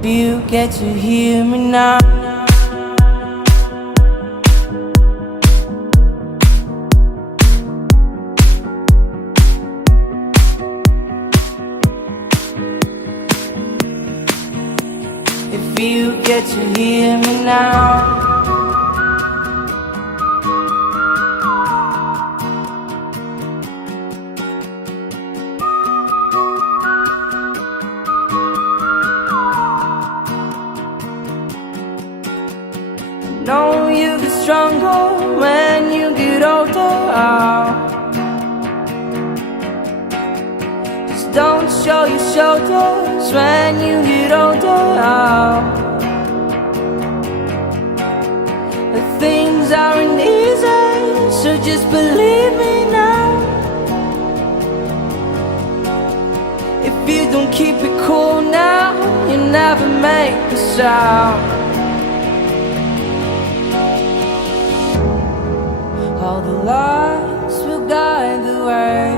If you get to hear me now. If you get to hear me now. Know you get stronger when you get older. Just don't show your shoulders when you get older. Things aren't easy, so just believe me now. If you don't keep it cool now, you never make a sound. All the lights will guide the way.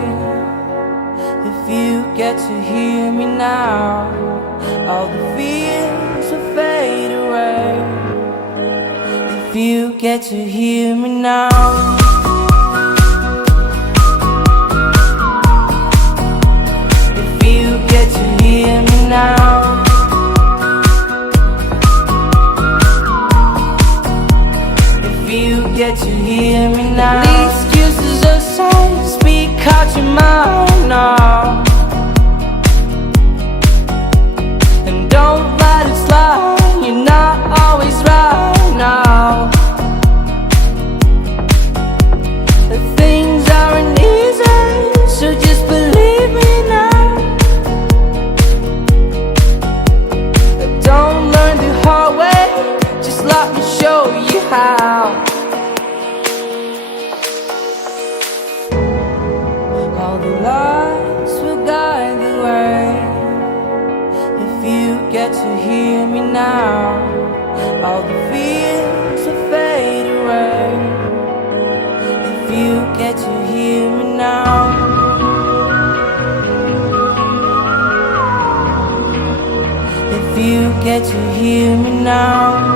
If you get to hear me now, all the fears will fade away. If you get to hear me now. If you get to hear me now. If you get to hear me now. The excuses aside, speak out your mind now. And don't let it slide, you're not always right now. The things aren't easy, so just believe me now. Don't learn the hard way, just let me show you how. All the lights will guide the way. If you get to hear me now, all the fears will fade away. If you get to hear me now. If you get to hear me now.